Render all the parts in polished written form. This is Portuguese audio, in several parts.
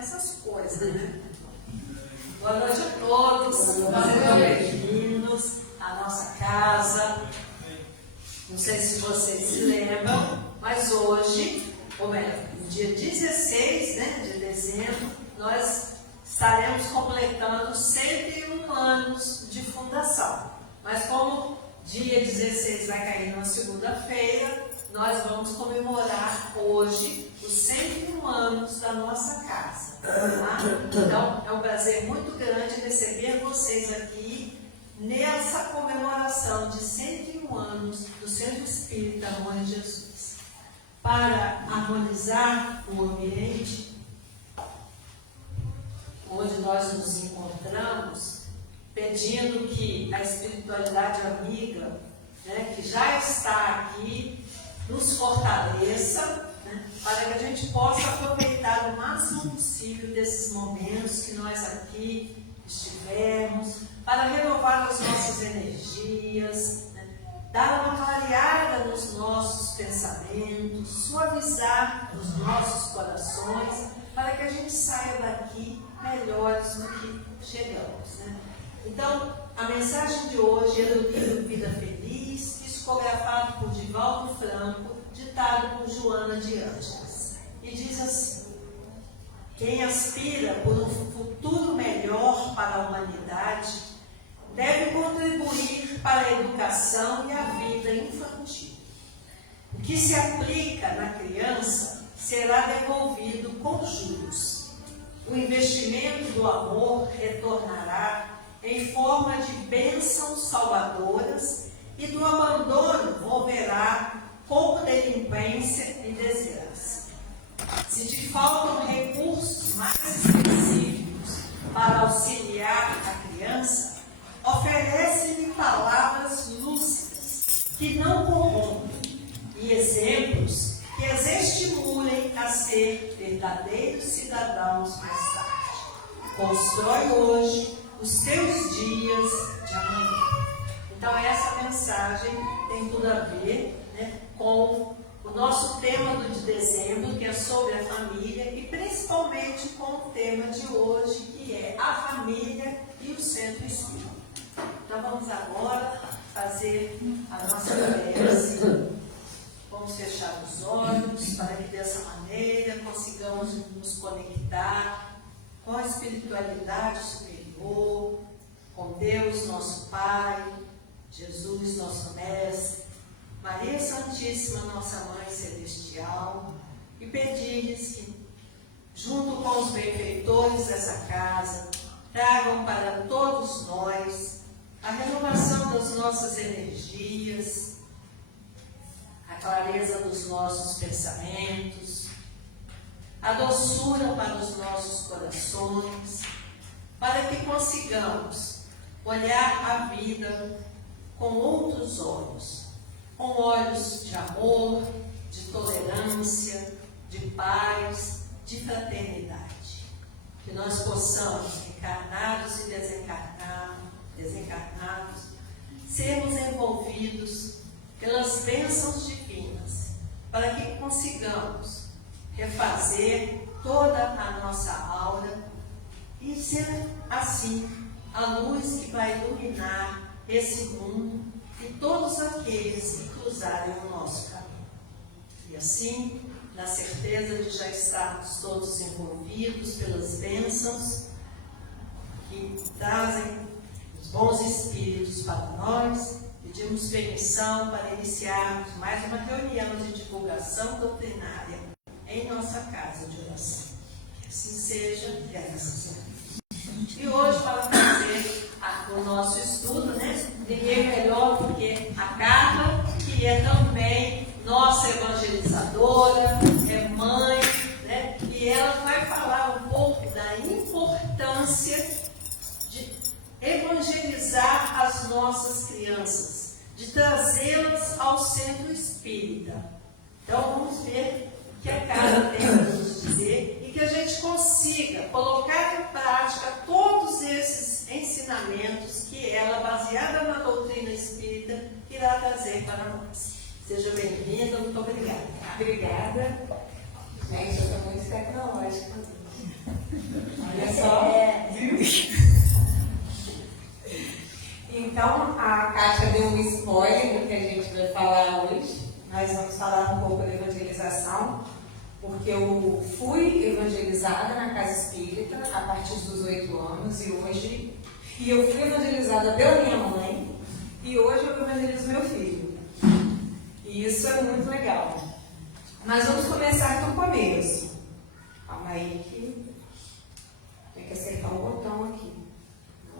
essas coisas, né? Boa noite a todos, bem-vindos à nossa casa. Não sei se vocês se lembram, mas hoje, ou melhor, no dia 16, de dezembro, nós estaremos completando 101 anos de fundação. Mas como dia 16 vai cair numa segunda-feira, nós vamos comemorar hoje os 101 anos da nossa casa. Tá? Então, é um prazer muito grande receber vocês aqui nessa comemoração de 101 anos do Centro Espírita Amor em Jesus. Para harmonizar o ambiente onde nós nos encontramos, pedindo que a espiritualidade amiga, que já está aqui, nos fortaleça, para que a gente possa aproveitar o máximo possível desses momentos que nós aqui estivemos, para renovar as nossas energias, dar uma clareada nos nossos pensamentos, suavizar os nossos corações, para que a gente saia daqui melhores do que chegamos. Então, a mensagem de hoje é do livro Vida Feliz, psicografado por Divaldo Franco, ditado por Joana de Ângeles. E diz assim: quem aspira por um futuro melhor para a humanidade deve contribuir para a educação e a vida infantil. O que se aplica na criança será devolvido com juros. O investimento do amor retornará em forma de bênçãos salvadoras e do abandono volverá com delinquência e desgraça. Se te faltam recursos mais específicos para auxiliar a criança, oferece-lhe palavras lúcidas que não corrompem e exemplos que as estimulem a ser verdadeiros cidadãos mais tarde. Constrói hoje os teus dias de amanhã. Então essa mensagem tem tudo a ver com o nosso tema de dezembro, que é sobre a família, e principalmente com o tema de hoje, que é a família e o centro espírita. Então vamos agora fazer a nossa prece. Vamos fechar os olhos para que dessa maneira consigamos nos conectar com a espiritualidade superior, com Deus nosso Pai, Jesus nosso Mestre, Maria Santíssima nossa Mãe Celestial, e pedir-lhes que, junto com os benfeitores dessa casa, tragam para todos nós a renovação das nossas energias, a clareza dos nossos pensamentos, a doçura para os nossos corações, para que consigamos olhar a vida com outros olhos, com olhos de amor, de tolerância, de paz, de fraternidade. Que nós possamos, encarnados e desencarnados, sermos envolvidos pelas bênçãos divinas, para que consigamos refazer toda a nossa aura e ser assim a luz que vai iluminar esse mundo e todos aqueles que cruzarem o nosso caminho. E assim, na certeza de já estarmos todos envolvidos pelas bênçãos que trazem os bons espíritos para nós, pedimos permissão para iniciarmos mais uma reunião de divulgação doutrinária em nossa casa de oração. Que assim seja, graças a Deus. E hoje, para fazer o nosso estudo, ninguém melhor do que a Carla, que é também nossa evangelizadora, é mãe, e ela vai falar um pouco da importância de evangelizar as nossas crianças, de trazê-las ao centro espírita. Então vamos ver o que a Carla tem para nos dizer e que a gente consiga colocar em prática todos esses ensinamentos que ela, baseada na doutrina espírita, irá trazer para nós. Seja bem-vinda, muito obrigada. Obrigada. Gente, eu sou muito tecnológica. evangelizada na casa espírita a partir dos 8 anos e eu fui evangelizada pela minha mãe e hoje eu evangelizo meu filho. E isso é muito legal. Mas vamos começar do começo. Calma aí que tem que acertar um botão aqui.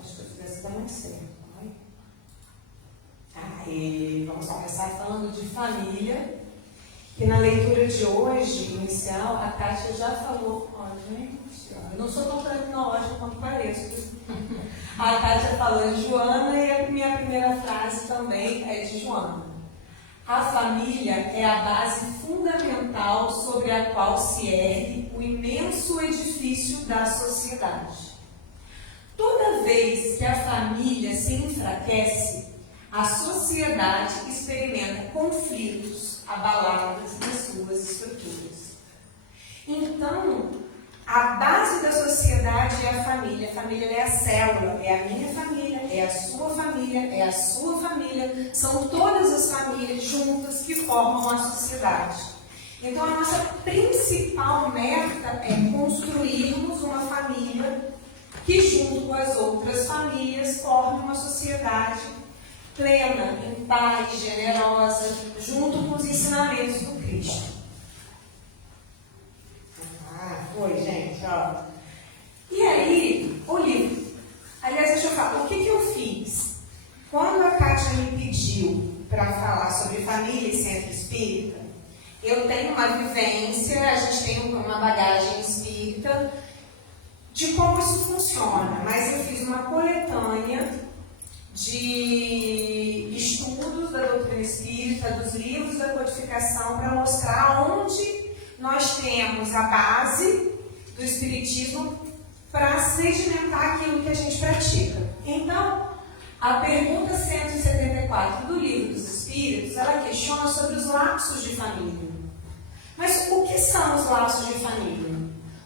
Acho que eu fizesse da mais certo. Aí, vamos começar falando de família. E na leitura de hoje, inicial, a Kátia já falou. Ó, gente, eu não sou tão tecnológica quanto pareço. A Kátia falou de Joana e a minha primeira frase também é de Joana. A família é a base fundamental sobre a qual se ergue o imenso edifício da sociedade. Toda vez que a família se enfraquece, a sociedade experimenta conflitos abalados nas suas estruturas. Então, a base da sociedade é a família. A família é a célula, é a minha família, é a sua família, é a sua família. São todas as famílias juntas que formam a sociedade. Então, a nossa principal meta é construirmos uma família que, junto com as outras famílias, forme uma sociedade plena, em paz, generosa, junto com os ensinamentos do Cristo. Foi, gente, ó. E aí, o livro. Aliás, deixa eu falar, o que eu fiz? Quando a Kátia me pediu para falar sobre família e centro espírita, eu tenho uma vivência, a gente tem uma bagagem espírita de como isso funciona, mas eu fiz uma coletânea de estudos da doutrina espírita, dos livros da codificação, para mostrar onde nós temos a base do espiritismo para sedimentar aquilo que a gente pratica. Então, a pergunta 174 do Livro dos Espíritos, ela questiona sobre os laços de família. Mas o que são os laços de família?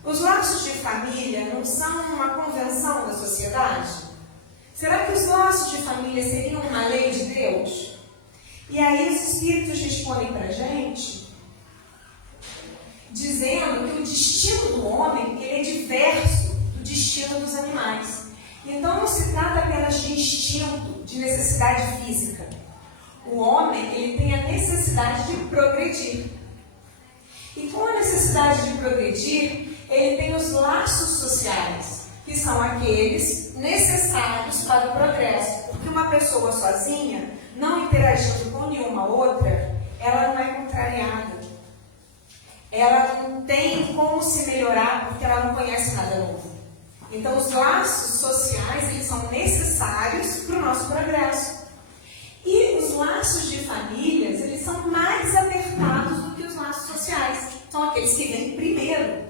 Os laços de família não são uma convenção da sociedade? Será que os laços de família seriam uma lei de Deus? E aí os Espíritos respondem para a gente dizendo que o destino do homem ele é diverso do destino dos animais. Então não se trata apenas de instinto, de necessidade física. O homem ele tem a necessidade de progredir. E com a necessidade de progredir, ele tem os laços sociais, que são aqueles necessários para o progresso. Porque uma pessoa sozinha, não interagindo com nenhuma outra, ela não é contrariada. Ela não tem como se melhorar porque ela não conhece nada novo. Então, os laços sociais, eles são necessários para o nosso progresso. E os laços de famílias, eles são mais apertados do que os laços sociais. São aqueles que vêm primeiro.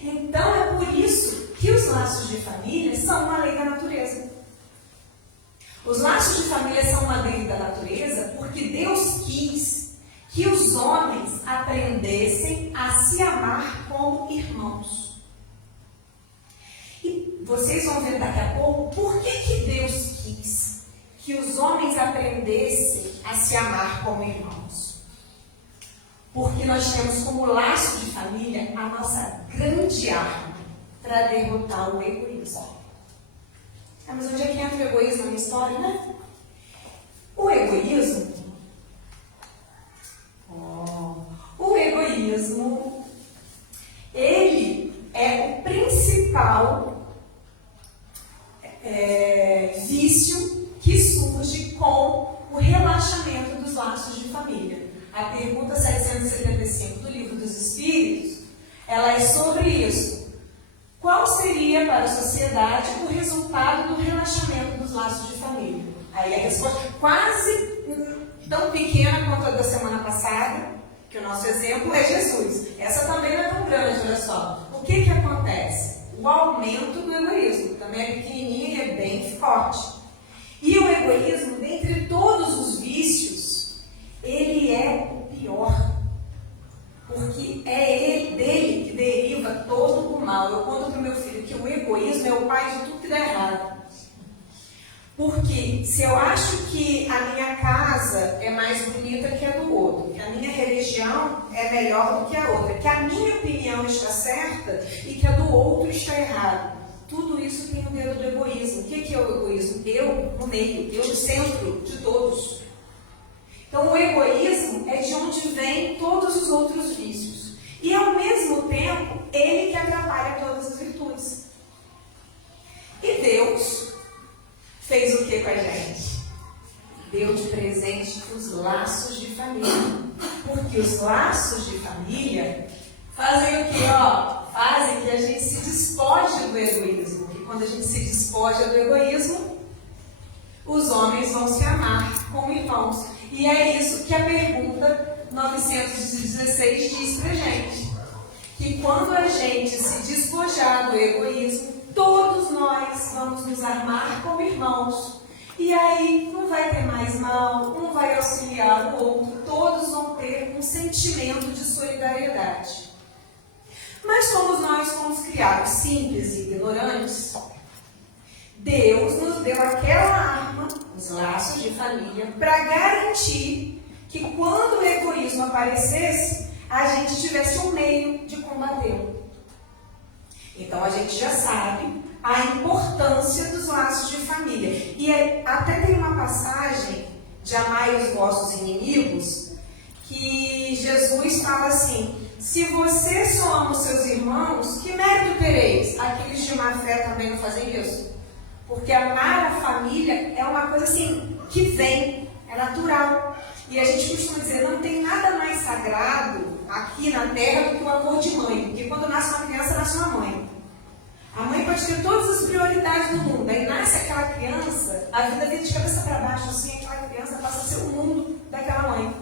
Então, é por isso que os laços de família são uma lei da natureza. Os laços de família são uma lei da natureza porque Deus quis que os homens aprendessem a se amar como irmãos. E vocês vão ver daqui a pouco por que Deus quis que os homens aprendessem a se amar como irmãos. Porque nós temos como laço de família a nossa grande arma para derrotar o egoísmo. Mas onde é que entra o egoísmo na história, né? O egoísmo, ele é o principal vício que surge com o relaxamento dos laços de família. A pergunta 775 do Livro dos Espíritos, ela é sobre isso. Qual seria para a sociedade o resultado do relaxamento dos laços de família? Aí a resposta quase tão pequena quanto a da semana passada, que o nosso exemplo é Jesus. Essa também não é tão grande, olha só. O que acontece? O aumento do egoísmo. Também é pequenininho e é bem forte. E o egoísmo, dentre todos os vícios, ele é o pior. Porque é dele que deriva todo o mal. Eu conto para o meu filho que o egoísmo é o pai de tudo que dá errado. Porque se eu acho que a minha casa é mais bonita que a do outro, que a minha religião é melhor do que a outra, que a minha opinião está certa e que a do outro está errada, tudo isso tem o dedo do egoísmo. O que é o egoísmo? Eu no meio, eu no centro de todos. Então o egoísmo é de onde vêm todos os outros vícios. E ao mesmo tempo, ele que atrapalha todas as virtudes. E Deus fez o que com a gente? Deu de presente os laços de família. Porque os laços de família fazem o que? Fazem que a gente se despoje do egoísmo. Porque quando a gente se despoja do egoísmo, os homens vão se amar como irmãos. E é isso que a pergunta 916 diz pra gente. Que quando a gente se despojar do egoísmo, todos nós vamos nos amar como irmãos. E aí não vai ter mais mal, um vai auxiliar o outro, todos vão ter um sentimento de solidariedade. Mas como nós fomos criados simples e ignorantes, Deus nos deu aquela arma, os laços de família, para garantir que quando o egoísmo aparecesse, a gente tivesse um meio de combatê-lo. Então a gente já sabe a importância dos laços de família. E até tem uma passagem de Amai os vossos inimigos, que Jesus fala assim: se você só ama os seus irmãos, que mérito tereis? Aqueles de má fé também não fazem isso? Porque amar a família é uma coisa assim, que vem, é natural. E a gente costuma dizer, não tem nada mais sagrado aqui na terra do que o amor de mãe. Porque quando nasce uma criança, nasce uma mãe. A mãe pode ter todas as prioridades do mundo. Aí nasce aquela criança, a vida vira de cabeça para baixo, assim, aquela criança passa a ser o mundo daquela mãe.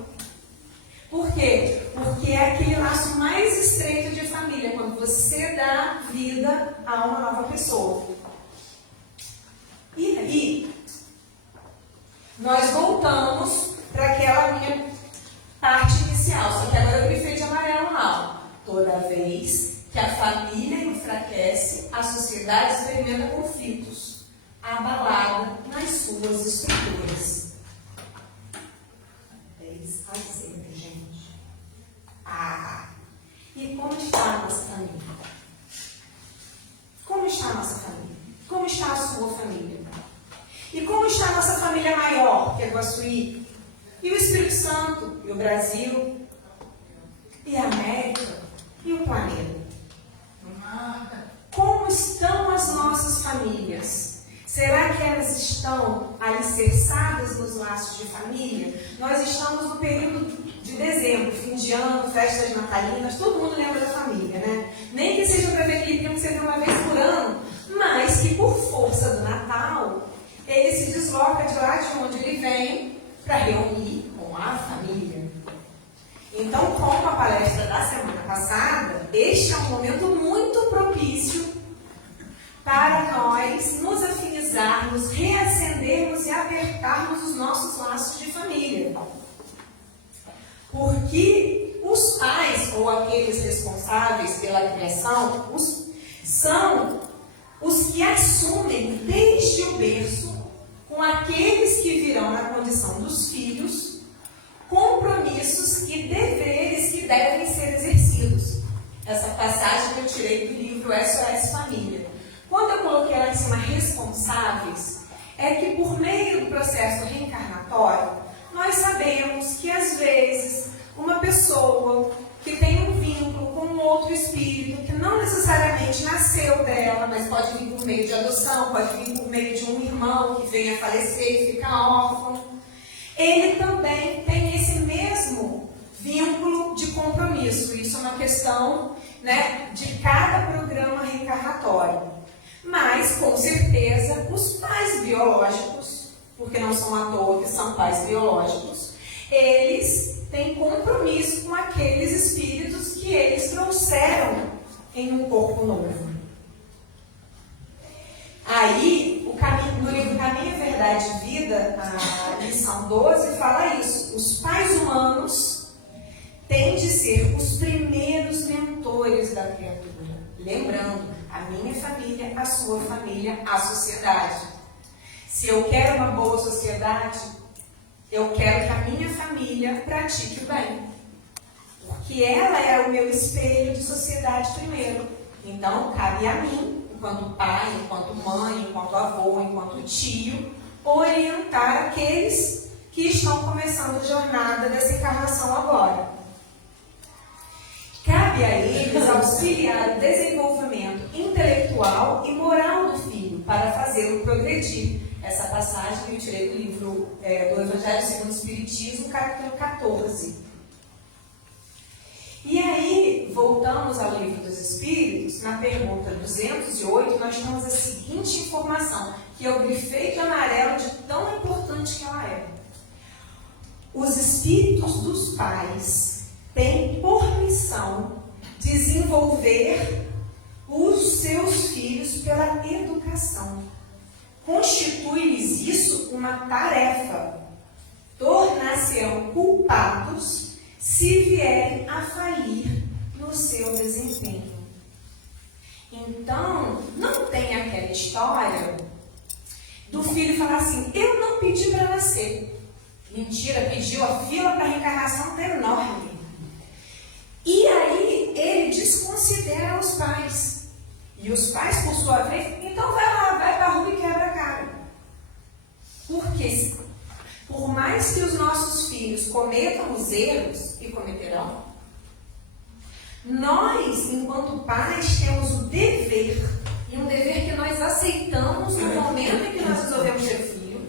Por quê? Porque é aquele laço mais estreito de família, quando você dá vida a uma nova pessoa. E aí, nós voltamos para aquela minha parte inicial, só que agora eu grifei de amarelo lá. Toda vez que a família enfraquece, a sociedade experimenta conflitos, abalada nas suas estruturas. Sempre, gente. E como está a nossa família? Como está a nossa família? Como está a sua família? E como está a nossa família maior, que é Guaçuí? E o Espírito Santo? E o Brasil? E a América? E o planeta? Como estão as nossas famílias? Será que elas estão alicerçadas nos laços de família? Nós estamos no período de dezembro, fim de ano, festas natalinas, todo mundo lembra da família, né? Nem que seja para ver aquele primo que você vê uma vez por ano, mas que por força do Natal, ele se desloca de lá de onde ele vem para reunir com a família. Então, como a palestra da semana passada, este é um momento muito propício para nós nos afinizarmos, reacendermos e apertarmos os nossos laços de família. Porque os pais, ou aqueles responsáveis pela criação, são os que assumem desde o berço, com aqueles que virão na condição dos filhos, compromissos e deveres que devem ser exercidos. Essa passagem que eu tirei do livro SOS Família. Quando eu coloquei lá em cima responsáveis, é que por meio do processo reencarnatório, nós sabemos que às vezes uma pessoa que tem um vínculo com um outro espírito, que não necessariamente nasceu dela, mas pode vir por meio de adoção, pode vir por meio de um irmão que venha a falecer e fica órfão, ele também tem esse mesmo vínculo de compromisso. Isso é uma questão, né, de cada programa reencarnatório. Mas, com certeza, os pais biológicos, porque não são à toa que são pais biológicos, eles têm compromisso com aqueles espíritos que eles trouxeram em um corpo novo. Aí, no livro Caminho, Verdade e Vida, a lição 12, fala isso. Os pais humanos têm de ser os primeiros mentores da criatura. Lembrando, a minha família, a sua família, a sociedade. Se eu quero uma boa sociedade, eu quero que a minha família pratique o bem. Porque ela é o meu espelho de sociedade primeiro. Então, cabe a mim, enquanto pai, enquanto mãe, enquanto avô, enquanto tio, orientar aqueles que estão começando a jornada dessa encarnação agora. Cabe a eles auxiliar o desenvolvimento intelectual e moral do filho para fazê-lo progredir. Essa passagem eu tirei do livro do Evangelho segundo o Espiritismo, capítulo 14. E aí, voltamos ao Livro dos Espíritos, na pergunta 208, nós temos a seguinte informação, que eu grifei de amarelo de tão importante que ela é. Os espíritos dos pais têm por missão desenvolver os seus filhos pela educação. Constitui-lhes isso uma tarefa. Tornar-se-ão culpados se vierem a falir no seu desempenho. Então, não tem aquela história do filho falar assim, eu não pedi para nascer. Mentira, pediu, a fila para a reencarnação está enorme. E aí, ele desconsidera os pais. E os pais, por sua vez, então vai lá, vai para a rua e quebra a cara. Porque, por mais que os nossos filhos cometam os erros, e cometerão, nós, enquanto pais, temos o dever, e um dever que nós aceitamos no momento em que nós resolvemos ter filho,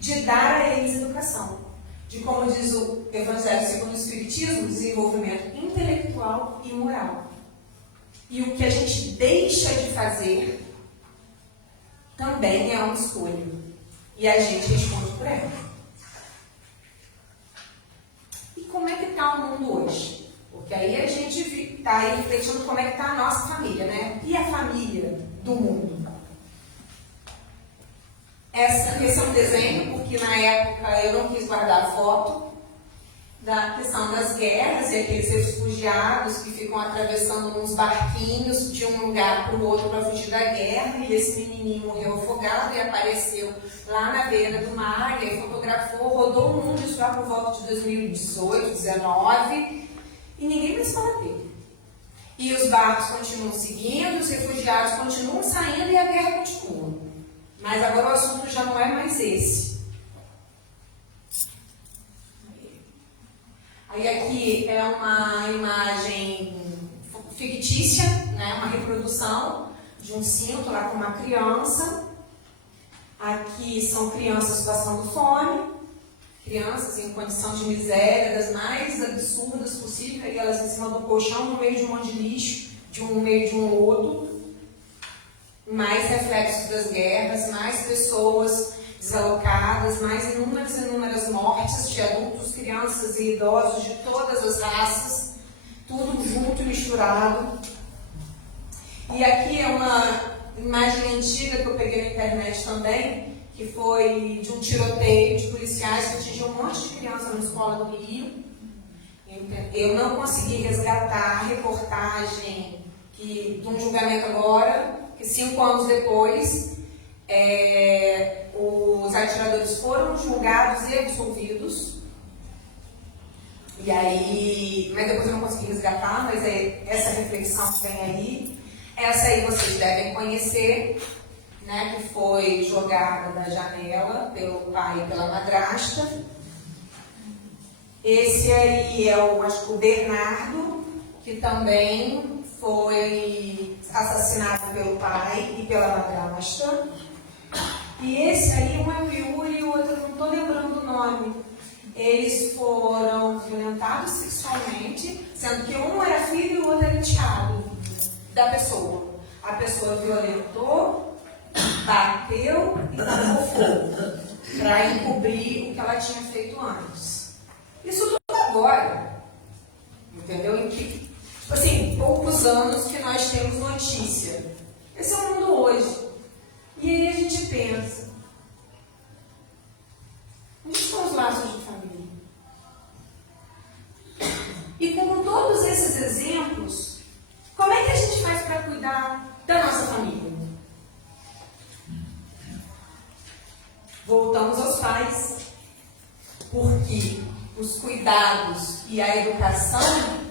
de dar a eles educação. De, como diz o Evangelho segundo o Espiritismo, desenvolvimento intelectual e moral. E o que a gente deixa de fazer também é uma escolha. E a gente responde por ela. E como é que está o mundo hoje? Porque aí a gente está aí refletindo como é que está a nossa família, né? E a família do mundo? Esse é um desenho, porque na época eu não quis guardar a foto da questão das guerras e aqueles refugiados que ficam atravessando uns barquinhos de um lugar para o outro para fugir da guerra, e esse menininho morreu afogado e apareceu lá na beira do mar, e aí fotografou, rodou o mundo, isso lá por volta de 2018, 2019, e ninguém mais fala dele. E os barcos continuam seguindo, os refugiados continuam saindo e a guerra continua. Mas agora o assunto já não é mais esse. Aí aqui é uma imagem fictícia, né? Uma reprodução de um cinto lá com uma criança. Aqui são crianças passando fome, crianças em condição de miséria, das mais absurdas possíveis, e elas em cima do colchão, no meio de um monte de lixo, no meio de um lodo. Mais reflexos das guerras, mais pessoas desalocadas, mais inúmeras mortes de adultos, crianças e idosos de todas as raças, tudo junto e misturado. E aqui é uma imagem antiga que eu peguei na internet também, que foi de um tiroteio de policiais que atingiu um monte de criança na escola do Rio. Eu não consegui resgatar a reportagem de um julgamento agora, que 5 anos depois, os atiradores foram julgados e absolvidos. E aí, mas depois eu não consegui resgatar, mas essa reflexão que tem aí. Essa aí vocês devem conhecer, né, que foi jogada da janela pelo pai e pela madrasta. Esse aí é acho que o Bernardo, que também foi assassinado pelo pai e pela madrasta. E esse aí, um é o Yuri e o outro eu não estou lembrando o nome. Eles foram violentados sexualmente, sendo que um era filho e o outro era enteado da pessoa. A pessoa violentou, bateu e tacou fogo para encobrir o que ela tinha feito antes. Isso tudo agora, entendeu? Em que, assim, poucos anos que nós temos notícia. Esse é o mundo hoje. E aí a gente pensa, onde estão os laços de família? E com todos esses exemplos, como é que a gente faz para cuidar da nossa família? porque os cuidados e a educação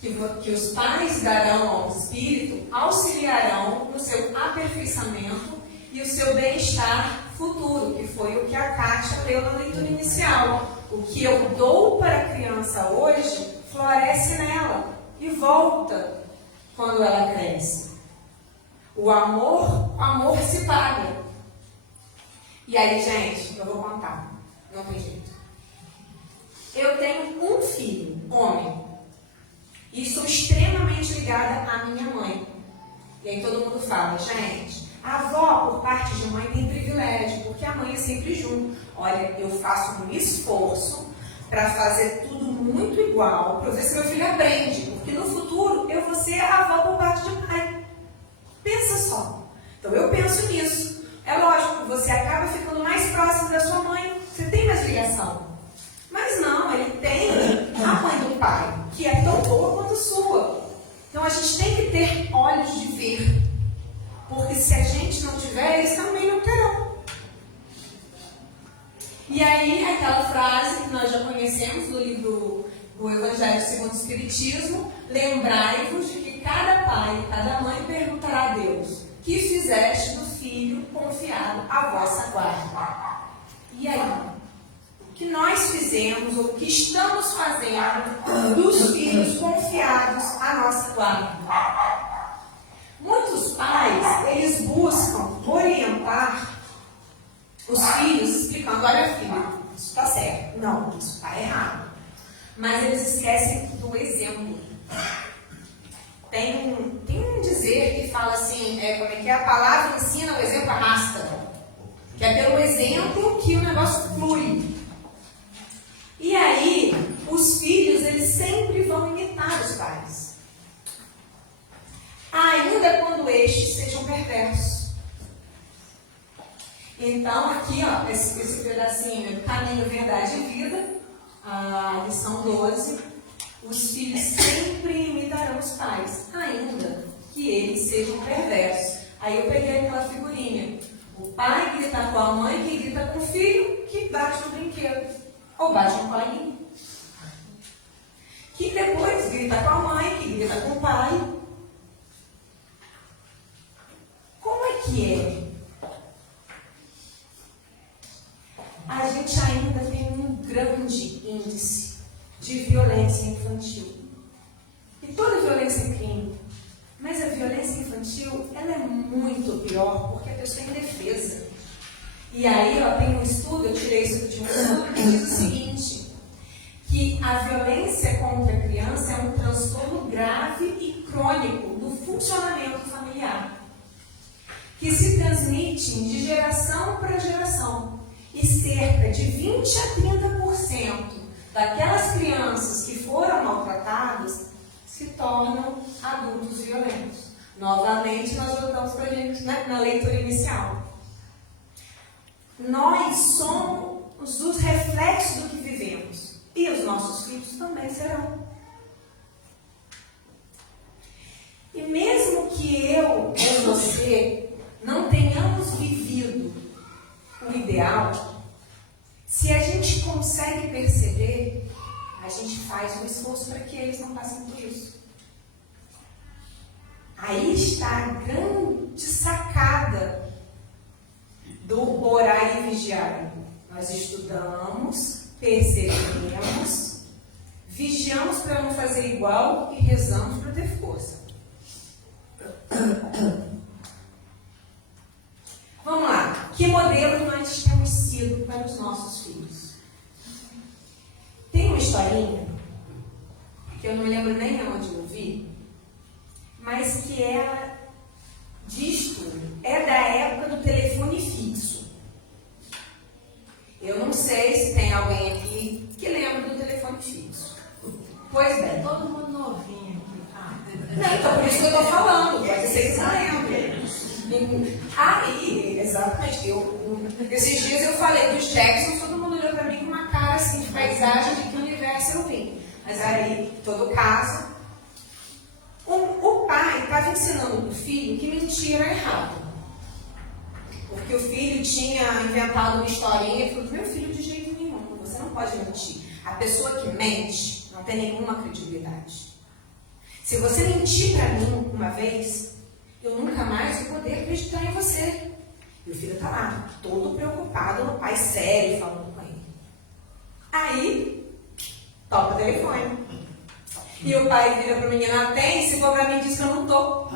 que os pais darão ao espírito auxiliarão no seu aperfeiçoamento e o seu bem-estar futuro, que foi o que a Kátia leu na leitura inicial. O que eu dou para a criança hoje floresce nela e volta quando ela cresce. O amor se paga. E aí, gente, eu vou contar. Não tem jeito. Eu tenho um filho, homem, e sou extremamente ligada à minha mãe. E aí todo mundo fala, gente, a avó, por parte de mãe, tem privilégio, porque a mãe é sempre junto. Olha, eu faço um esforço para fazer tudo muito igual, para ver se meu filho aprende, porque no futuro eu vou ser a avó por parte de pai. Pensa só. Então eu penso nisso. É lógico que você acaba ficando mais próximo da sua mãe, você tem mais ligação. Mas não, ele tem a mãe do pai, que é tão boa quanto sua. Então a gente tem que ter olhos de ver. Porque se a gente não tiver, eles também não terão. E aí, aquela frase que nós já conhecemos do livro do Evangelho segundo o Espiritismo: lembrai-vos de que cada pai e cada mãe perguntará a Deus: que fizeste do filho confiado à vossa guarda? E aí? O que nós fizemos, ou o que estamos fazendo dos filhos confiados à nossa guarda? Muitos pais, eles buscam orientar os filhos, explicando, olha filho, isso está certo. Não, isso está errado. Mas eles esquecem do exemplo. Tem um dizer que fala assim, como é que é? A palavra ensina, o exemplo arrasta. Que é pelo exemplo que o negócio flui. E aí, os filhos, eles sempre vão imitar os pais. Ainda quando estes sejam perversos. Então, aqui, ó, esse pedacinho, caminho, verdade e vida, a lição 12, os filhos sempre imitarão os pais, ainda que eles sejam perversos. Aí eu peguei aquela figurinha, o pai grita com a mãe, que grita com o filho, que bate no brinquedo, ou bate no coleguinha. Que depois grita com a mãe, que grita com o pai. Como é que é? A gente ainda tem um grande índice de violência infantil. E toda violência é crime. Mas a violência infantil, ela é muito pior porque a pessoa é indefesa. E aí, ó, tem um estudo, eu tirei isso de um estudo, que diz o seguinte, que a violência contra a criança é um transtorno grave e crônico do funcionamento familiar, que se transmitem de geração para geração. E cerca de 20 a 30% daquelas crianças que foram maltratadas se tornam adultos violentos. Novamente, nós voltamos para a gente na leitura inicial. Nós somos os reflexos do que vivemos. E os nossos filhos também serão. E mesmo que eu ou você não tenhamos vivido o ideal, se a gente consegue perceber, a gente faz um esforço para que eles não passem por isso. Aí está a grande sacada do orar e vigiar. Nós estudamos, percebemos, vigiamos para não fazer igual e rezamos para ter força. Vamos lá. Que modelo nós temos sido para os nossos filhos? Tem uma historinha, que eu não lembro nem onde eu vi, mas que é da época do telefone fixo. Eu não sei se tem alguém aqui que lembra do telefone fixo. Pois bem. Todo mundo novinho aqui. Não, então por isso que eu estou falando. Pode ser que não lembre. Aí, exatamente. Esses dias eu falei dos Jacksons, todo mundo olhou para mim com uma cara assim de paisagem de que universo eu vim. Mas aí, em todo caso, o pai estava ensinando para o filho que mentir era errado. Porque o filho tinha inventado uma historinha e falou: meu filho, de jeito nenhum, você você não pode mentir. A pessoa que mente não tem nenhuma credibilidade. Se você mentir para mim uma vez, eu nunca mais vou poder acreditar em você. E o filho está lá, todo preocupado, no pai sério, falando com ele. Aí, toca o telefone. E o pai vira para a menina, tem? Se for para mim, diz que eu não tô.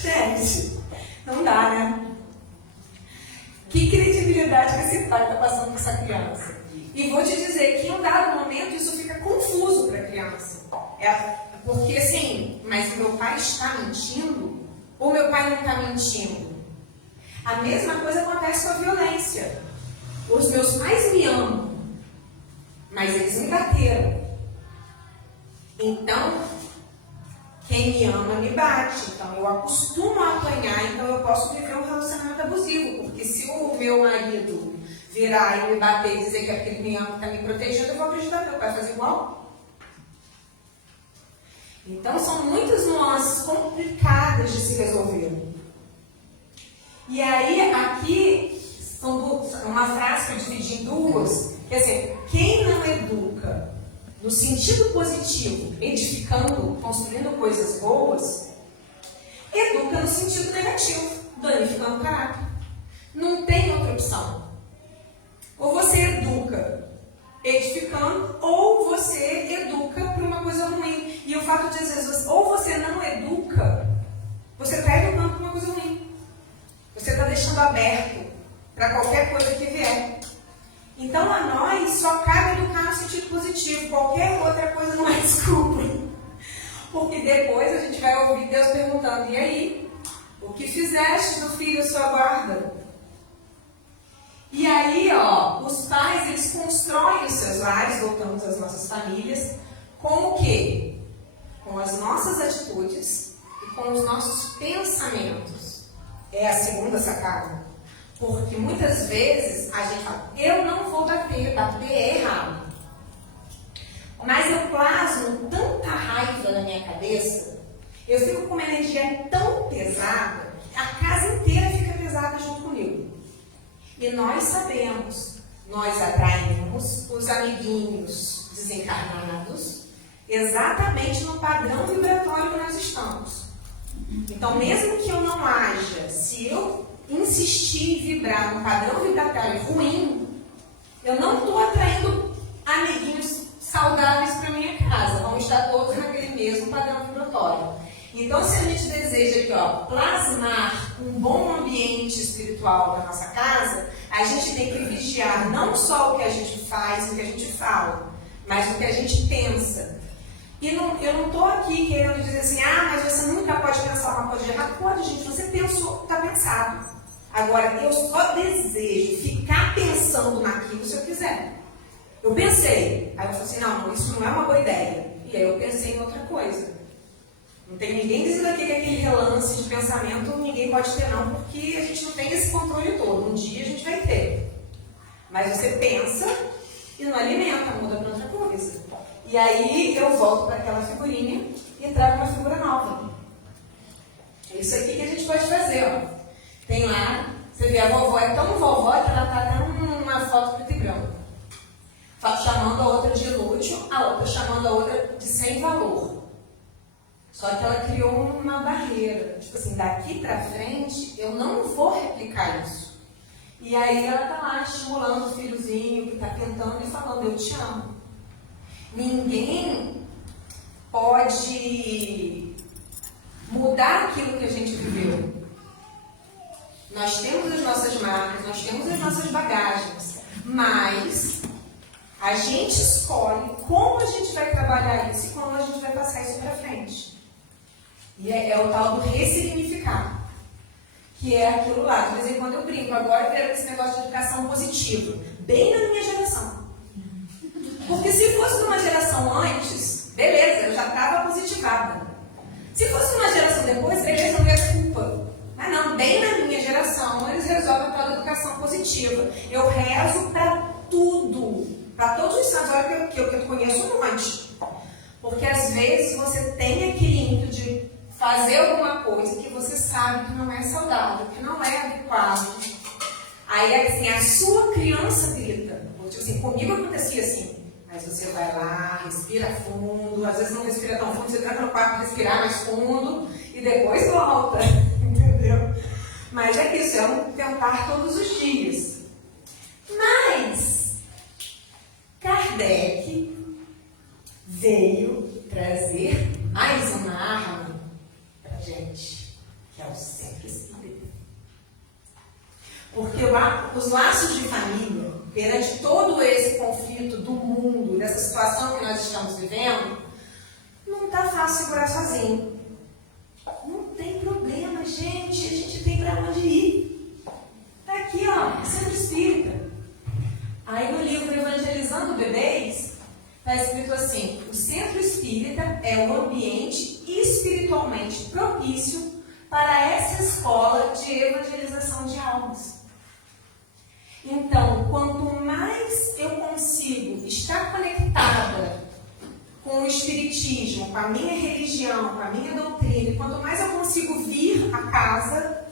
Gente, não dá, né? Que credibilidade que esse pai está passando com essa criança. E vou te dizer que em um dado momento isso fica confuso para a criança. Porque assim, mas meu pai está mentindo? Ou meu pai não está mentindo? A mesma coisa acontece com a violência. Os meus pais me amam, mas eles me bateram. Então, quem me ama me bate. Então, eu acostumo a apanhar, então eu posso viver um relacionamento abusivo. Porque se o meu marido virar e me bater e dizer que é porque ele me ama, está me protegendo, eu vou acreditar que meu pai faz igual. Então, são muitas nuances complicadas de se resolver. E aí, aqui, uma frase que eu dividi em duas. Quer dizer, quem não educa no sentido positivo, edificando, construindo coisas boas, educa no sentido negativo, danificando o caráter. Não tem outra opção. Ou você educa edificando, ou você educa para uma coisa ruim. E o fato de, às vezes, ou você não educa, você está educando para uma coisa ruim. Você está deixando aberto para qualquer coisa que vier. Então, a nós só cabe educar no sentido positivo. Qualquer outra coisa não é desculpa. Porque depois a gente vai ouvir Deus perguntando, e aí? O que fizeste do filho sua guarda? E aí, ó, os pais, eles constroem os seus lares, voltamos às nossas famílias, com o quê? Com as nossas atitudes e com os nossos pensamentos. É a segunda sacada. Porque muitas vezes a gente fala, eu não vou bater é errado. Mas eu plasmo tanta raiva na minha cabeça, eu fico com uma energia tão pesada, a casa inteira fica pesada junto comigo. E nós sabemos, nós atraímos os amiguinhos desencarnados exatamente no padrão vibratório que nós estamos. Então, mesmo que eu não haja, se eu insistir em vibrar num padrão vibratório ruim, eu não estou atraindo amiguinhos saudáveis para minha casa. Vão estar todos naquele mesmo padrão vibratório. Então, se a gente deseja aqui, ó, plasmar um bom ambiente espiritual na nossa casa, a gente tem que vigiar não só o que a gente faz e o que a gente fala, mas o que a gente pensa. E eu não estou aqui querendo dizer assim, mas você nunca pode pensar uma coisa de errado. Pode, gente, você pensou, está pensado. Agora, eu só desejo ficar pensando naquilo se eu quiser. Eu pensei, aí eu falei assim, não, isso não é uma boa ideia. E aí eu pensei em outra coisa. Não tem ninguém dizendo aqui que aquele relance de pensamento ninguém pode ter não, porque a gente não tem esse controle todo. Um dia a gente vai ter. Mas você pensa e não alimenta, muda para outra coisa. E aí eu volto para aquela figurinha e trago uma figura nova. É isso aqui que a gente pode fazer, ó. Tem lá, você vê, a vovó é tão vovó que ela está dando uma foto preto e branco. Chamando a outra de inútil, a outra chamando a outra de sem valor. Só que ela criou uma barreira. Tipo assim, daqui pra frente, eu não vou replicar isso. E aí ela tá lá estimulando o filhozinho que tá tentando e falando, eu te amo. Ninguém pode mudar aquilo que a gente viveu. Nós temos as nossas marcas, nós temos as nossas bagagens, mas a gente escolhe como a gente vai trabalhar isso e como a gente vai passar isso para frente. E é o tal do ressignificar, que é aquilo lá. De vez em quando eu brinco, agora eu quero esse negócio de educação positiva, bem na minha geração. Porque se fosse numa geração antes, beleza, eu já estava positivada. Se fosse numa geração depois, beleza, não ia culpa. Mas não, bem na minha geração, eles resolvem a tal da educação positiva. Eu rezo para tudo, para todos os santos. Olha que eu conheço um monte. Porque às vezes você tem aquele ímpeto de fazer alguma coisa que você sabe que não é saudável, que não é adequado. Aí, assim, a sua criança grita. Tipo assim, comigo acontecia assim. Mas você vai lá, respira fundo, às vezes não respira tão fundo, você tranca no quarto para respirar mais fundo e depois volta, entendeu? Mas é que isso é um tentar todos os dias. Mas Kardec veio trazer mais uma arma para a gente, que é o centro espírita. Porque os laços de família, perante todo esse conflito do mundo, dessa situação que nós estamos vivendo, não está fácil segurar sozinho. Não tem problema, gente. A gente tem para onde ir. Está aqui, ó, centro espírita. Aí no livro Evangelizando Bebês, está escrito assim: o centro espírita é um ambiente espiritualmente propício para essa escola de evangelização de almas. Então, quanto mais eu consigo estar conectada com o espiritismo, com a minha religião, com a minha doutrina, e quanto mais eu consigo vir à casa,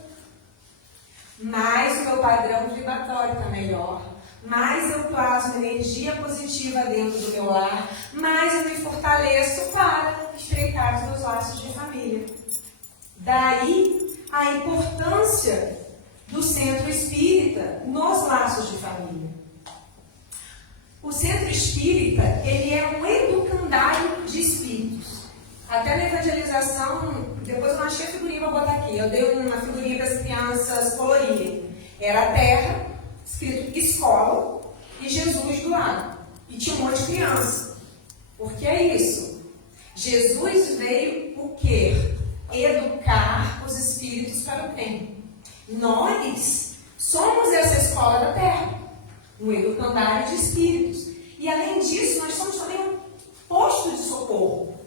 mais o meu padrão vibratório está melhor, mais eu plasmo energia positiva dentro do meu lar, mais eu me fortaleço para estreitar os meus laços de família. Daí a importância do centro espírita nos laços de família. O centro espírita, ele é um educandário de espíritos. Até na evangelização, depois eu não achei a figurinha para botar aqui, eu dei uma figurinha para as crianças colorirem. Era a terra, escrito escola, e Jesus do lado. E tinha um monte de criança. Por que é isso? Jesus veio o quê? Educar os espíritos para o bem. Nós somos essa escola da terra, um educandário de espíritos. E além disso, nós somos também um posto de socorro.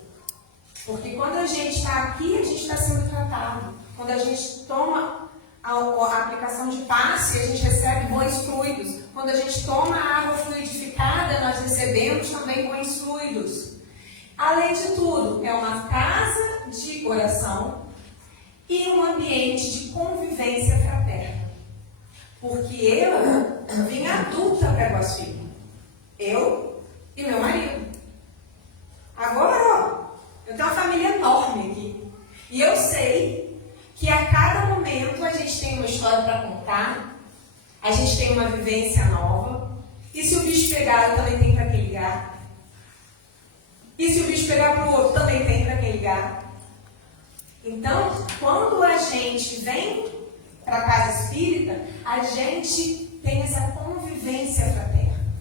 Porque quando a gente está aqui, a gente está sendo tratado. Quando a gente toma a aplicação de passe, a gente recebe bons fluidos. Quando a gente toma a água fluidificada, nós recebemos também bons fluidos. Além de tudo, é uma casa de oração e um ambiente de convivência fraterna. Porque eu vim adulta para Águas Firmes. Eu e meu marido. Agora, ó, eu tenho uma família enorme aqui. E eu sei que a cada momento a gente tem uma história para contar, a gente tem uma vivência nova. E se o bicho pegar, eu também tenho para quem ligar. E se o bicho pegar para o outro, também tem para quem ligar. Então, quando a gente vem para a casa espírita, a gente tem essa convivência fraterna.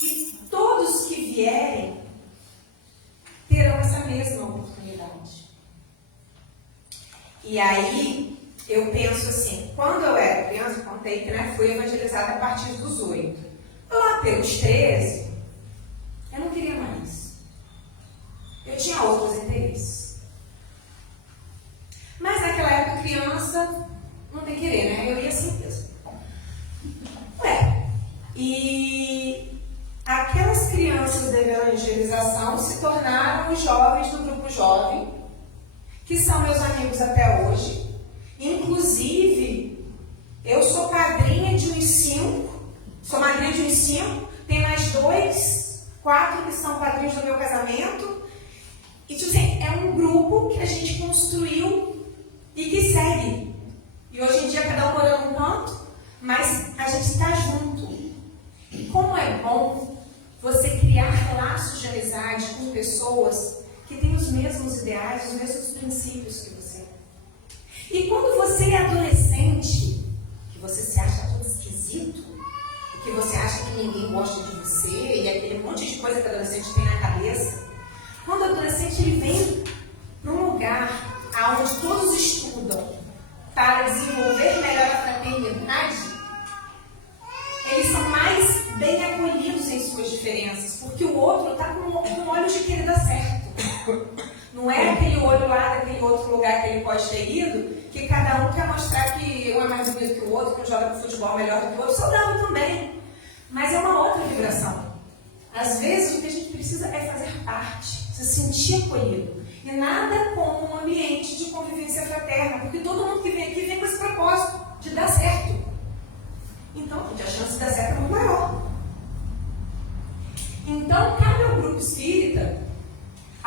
E todos que vierem terão essa mesma oportunidade. E aí, eu penso assim, quando eu era criança, eu contei que fui evangelizada a partir dos 8. Lá pelos 13, eu não queria mais. Eu tinha outros interesses. Mas naquela época, criança não tem querer, né? Eu ia assim mesmo. E aquelas crianças da evangelização se tornaram os jovens do grupo jovem, que são meus amigos até hoje. Inclusive, eu sou padrinha de uns 5, sou madrinha de uns 5, tem mais 2, 4 que são padrinhos do meu casamento. E tipo assim, é um grupo que a gente construiu e que segue. E hoje em dia cada um mora num canto, mas a gente está junto. E como é bom você criar laços de amizade com pessoas que têm os mesmos ideais, os mesmos princípios que você. E quando você é adolescente, que você se acha todo esquisito, e que você acha que ninguém gosta de você, e aquele monte de coisa que o adolescente tem na cabeça, quando o adolescente ele vem num lugar onde todos estudam para desenvolver melhor a fraternidade, eles são mais bem acolhidos em suas diferenças, porque o outro está com olhos de querer dar certo. Não é aquele olho lá daquele outro lugar que ele pode ter ido, que cada um quer mostrar que um é mais bonito que o outro, que um joga futebol melhor do que o outro, saudável também. Mas é uma outra vibração. Às vezes o que a gente precisa é fazer parte, se sentir acolhido. E nada como um ambiente de convivência fraterna, porque todo mundo que vem aqui vem com esse propósito de dar certo.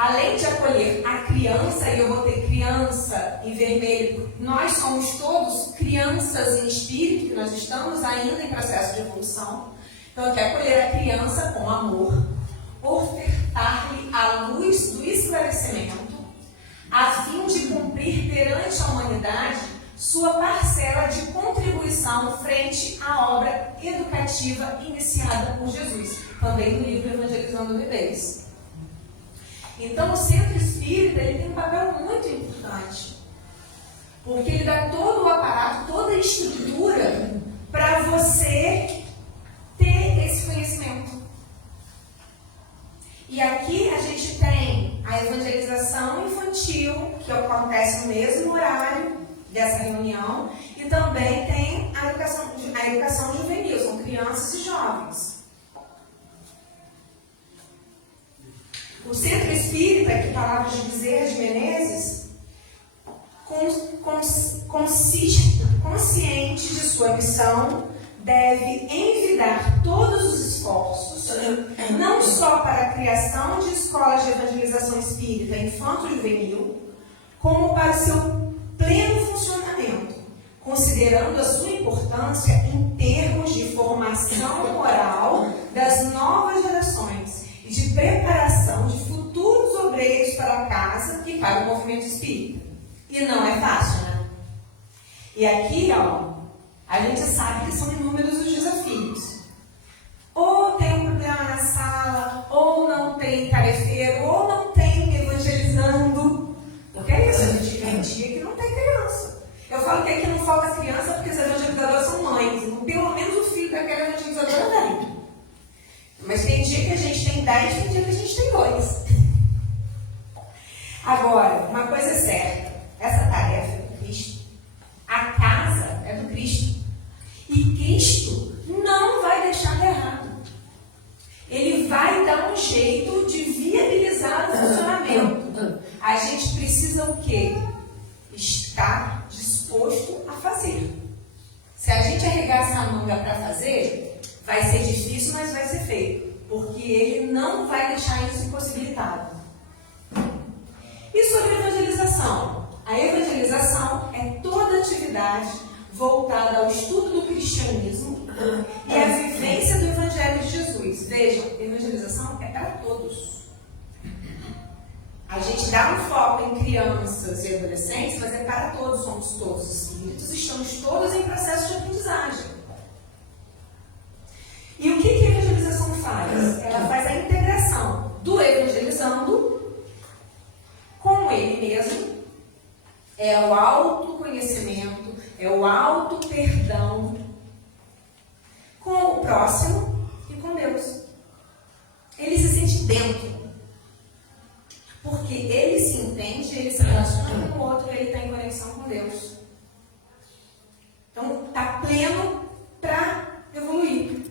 além de acolher a criança, e eu vou ter criança em vermelho, nós somos todos crianças em espírito, que nós estamos ainda em processo de evolução. Então eu quero acolher a criança com amor, ofertar-lhe a luz do esclarecimento, a fim de cumprir perante a humanidade sua parcela de contribuição frente à obra educativa iniciada por Jesus, também no livro Evangelizando Bebês. Então, o centro espírita ele tem um papel muito importante, porque ele dá todo o aparato, toda a estrutura para você ter esse conhecimento. E aqui a gente tem a evangelização infantil, que acontece no mesmo horário dessa reunião, e também tem a educação juvenil, são crianças e jovens. O Centro Espírita, que palavras de Bezerra de Menezes, consciente de sua missão, deve envidar todos os esforços, não só para a criação de escolas de evangelização espírita infanto-juvenil, como para o seu pleno funcionamento, considerando a sua importância em termos de formação moral das novas gerações e de preparação de futuros obreiros para a casa e para o movimento espírita. E não é fácil, né? E aqui, a gente sabe que são inúmeros os desafios. Ou tem um problema na sala, ou não tem tarefeiro, ou não tem evangelizando. Porque é isso, a gente tem dia que não tem criança. Eu falo que aqui não falta criança porque as evangelizadoras são mães. Então, pelo menos o filho daquela evangelizadora tem. Mas tem dia que a gente tem 10, tem dia que a gente tem 2. Agora, uma coisa é certa. Essa tarefa é do Cristo. A casa é do Cristo. E Cristo não vai deixar de errado. Ele vai dar um jeito de viabilizar o funcionamento. A gente precisa o quê? Estar disposto a fazer. Se a gente arregaçar a manga para fazer, vai ser difícil, mas vai ser feito. Porque ele não vai deixar isso impossibilitado. E sobre a evangelização? A evangelização é toda atividade voltada ao estudo do cristianismo e à vivência do Evangelho de Jesus. Vejam, evangelização é para todos. A gente dá um foco em crianças e adolescentes, mas é para todos, somos todos espíritos, estamos todos em processo de aprendizagem. E o que a evangelização faz? Ela faz a integração do evangelizando com ele mesmo, é o autoconhecimento, é o auto-perdão com o próximo e com Deus. Ele se sente dentro. Porque ele se entende, ele se relaciona com o outro, ele está em conexão com Deus. Então, está pleno para evoluir.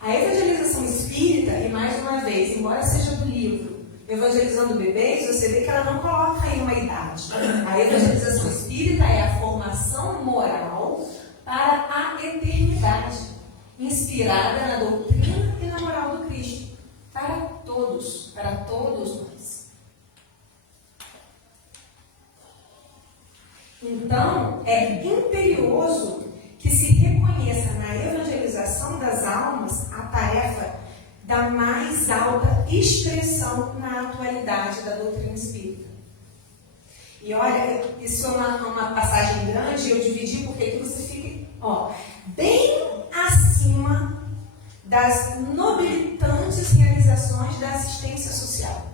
A evangelização espírita, e mais uma vez, embora seja do livro Evangelizando Bebês, você vê que ela não coloca em uma idade. A evangelização espírita é a formação moral para a eternidade, inspirada na doutrina e na moral do Cristo, para todos nós. Então, é imperioso que se reconheça na evangelização das almas a tarefa da mais alta expressão na atualidade da doutrina espírita. E olha, isso é uma passagem grande, eu dividi porque que você fique bem acima das nobilitantes realizações da assistência social.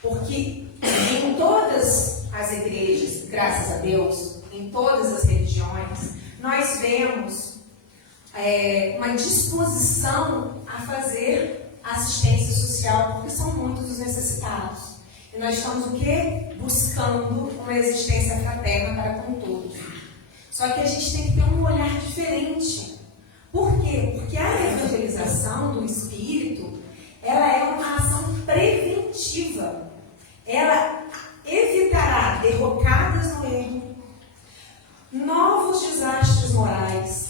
Porque em todas as igrejas, graças a Deus, em todas as religiões, nós vemos uma disposição a fazer assistência social, porque são muitos os necessitados. E nós estamos o quê? Buscando uma existência fraterna para com todos. Só que a gente tem que ter um olhar diferente. Por quê? Porque a evangelização do espírito, ela é uma ação preventiva. Ela evitará derrocadas no erro, novos desastres morais,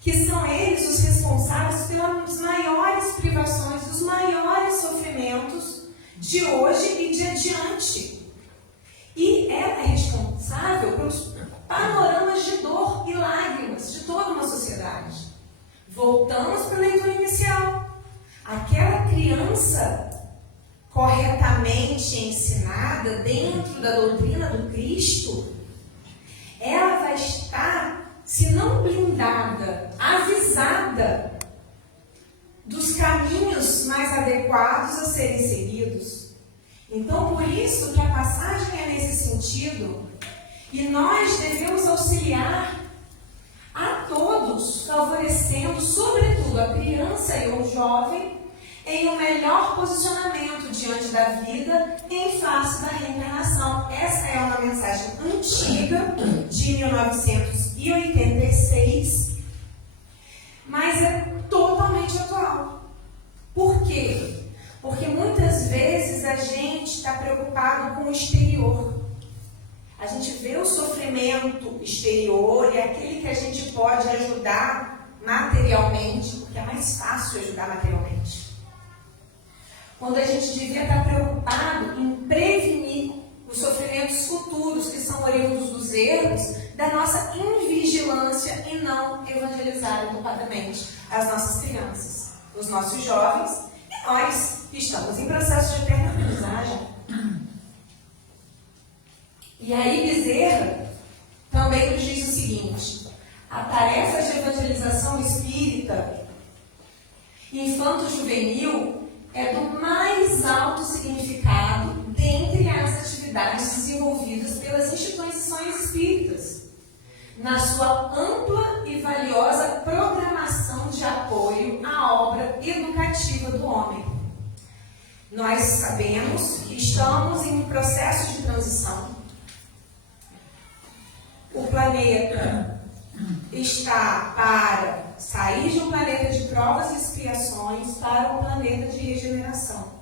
que são eles os responsáveis pelas maiores privações, dos maiores sofrimentos de hoje e de adiante. E ela é responsável pelos panoramas de dor e lágrimas de toda uma sociedade. Voltamos para a leitura inicial. Aquela criança corretamente ensinada dentro da doutrina do Cristo, ela vai estar, se não blindada, avisada dos caminhos mais adequados a serem seguidos. Então, por isso que a passagem é nesse sentido, e nós devemos auxiliar a todos, favorecendo, sobretudo, a criança e o jovem em um melhor posicionamento diante da vida em face da reencarnação. Essa é uma mensagem antiga, de 1986, mas é totalmente atual. Por quê? Porque muitas vezes a gente está preocupado com o exterior. A gente vê o sofrimento exterior e aquele que a gente pode ajudar materialmente, porque é mais fácil ajudar materialmente. Quando a gente devia estar preocupado em prevenir os sofrimentos futuros que são oriundos dos erros, da nossa invigilância e não evangelizar adequadamente as nossas crianças, os nossos jovens e nós que estamos em processo de eterna aprendizagem. E aí Bezerra também nos diz o seguinte: a tarefa de evangelização espírita infanto-juvenil é do mais alto significado dentre as atividades desenvolvidas pelas instituições espíritas, na sua ampla e valiosa programação de apoio à obra educativa do homem. Nós sabemos que estamos em um processo de transição. O planeta está para sair de um planeta de provas e expiações para um planeta de regeneração.